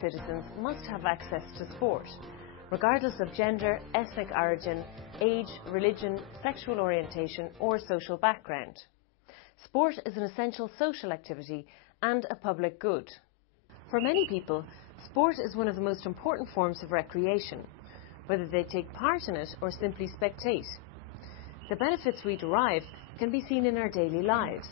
citizens must have access to sport, regardless of gender, ethnic origin, age, religion, sexual orientation or social background. Sport is an essential social activity and a public good. For many people, sport is one of the most important forms of recreation, whether they take part in it or simply spectate. The benefits we derive can be seen in our daily lives.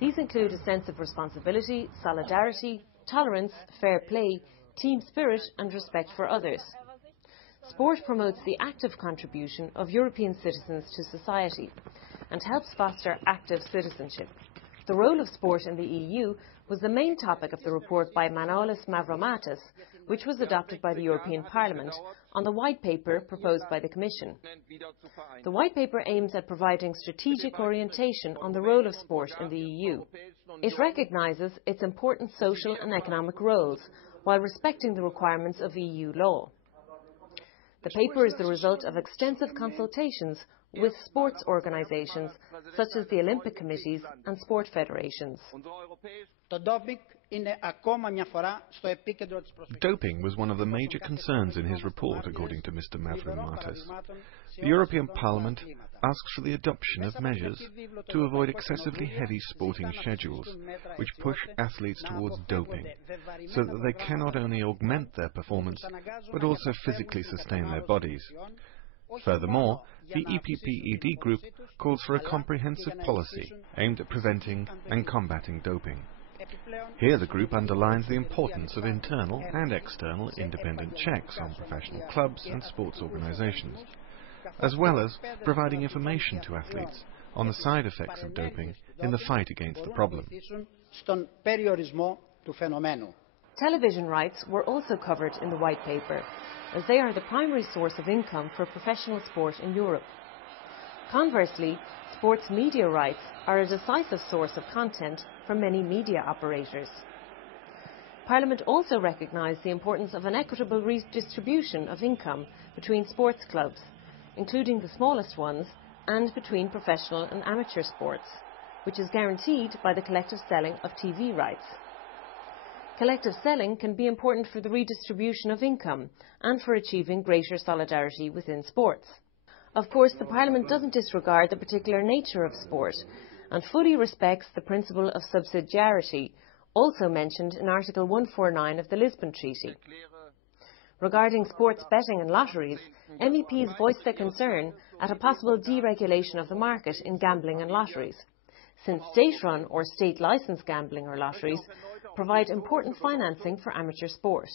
These include a sense of responsibility, solidarity, tolerance, fair play, team spirit and respect for others. Sport promotes the active contribution of European citizens to society and helps foster active citizenship. The role of sport in the EU was the main topic of the report by Manolis Mavromatis, which was adopted by the European Parliament on the White Paper proposed by the Commission. The White Paper aims at providing strategic orientation on the role of sport in the EU. It recognises its important social and economic roles while respecting the requirements of EU law. The paper is the result of extensive consultations with sports organisations such as the Olympic committees and sport federations. Doping was one of the major concerns in his report, according to Mr. Mavromatis. The European Parliament asks for the adoption of measures to avoid excessively heavy sporting schedules, which push athletes towards doping, so that they can not only augment their performance, but also physically sustain their bodies. Furthermore, the EPP-ED group calls for a comprehensive policy aimed at preventing and combating doping. Here the group underlines the importance of internal and external independent checks on professional clubs and sports organisations, as well as providing information to athletes on the side effects of doping in the fight against the problem. Television rights were also covered in the White Paper, as they are the primary source of income for professional sport in Europe. Conversely, sports media rights are a decisive source of content for many media operators. Parliament also recognised the importance of an equitable redistribution of income between sports clubs, including the smallest ones, and between professional and amateur sports, which is guaranteed by the collective selling of TV rights. Collective selling can be important for the redistribution of income and for achieving greater solidarity within sports. Of course, the Parliament doesn't disregard the particular nature of sport and fully respects the principle of subsidiarity, also mentioned in Article 149 of the Lisbon Treaty. Regarding sports betting and lotteries, MEPs voiced their concern at a possible deregulation of the market in gambling and lotteries, since state-run or state-licensed gambling or lotteries provide important financing for amateur sport.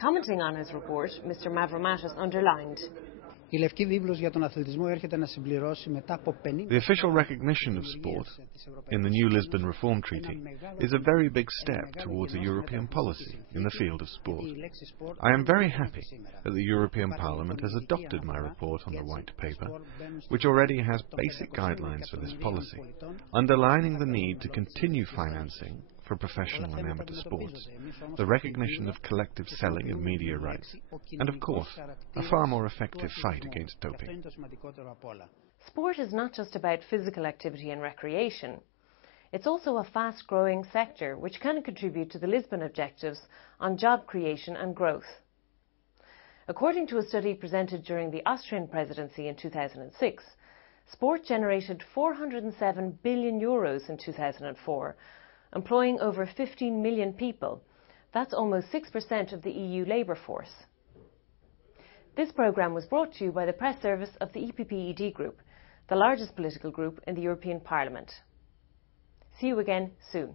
Commenting on his report, Mr. Mavromatis underlined, The official recognition of sport in the new Lisbon Reform Treaty is a very big step towards a European policy in the field of sport. I am very happy that the European Parliament has adopted my report on the White Paper, which already has basic guidelines for this policy, underlining the need to continue financing for professional and amateur sports, the recognition of collective selling of media rights, and of course, a far more effective fight against doping. Sport is not just about physical activity and recreation. It's also a fast-growing sector which can contribute to the Lisbon objectives on job creation and growth. According to a study presented during the Austrian presidency in 2006, sport generated €407 billion in 2004, employing over 15 million people. That's almost 6% of the EU labour force. This programme was brought to you by the press service of the EPP-ED group, the largest political group in the European Parliament. See you again soon.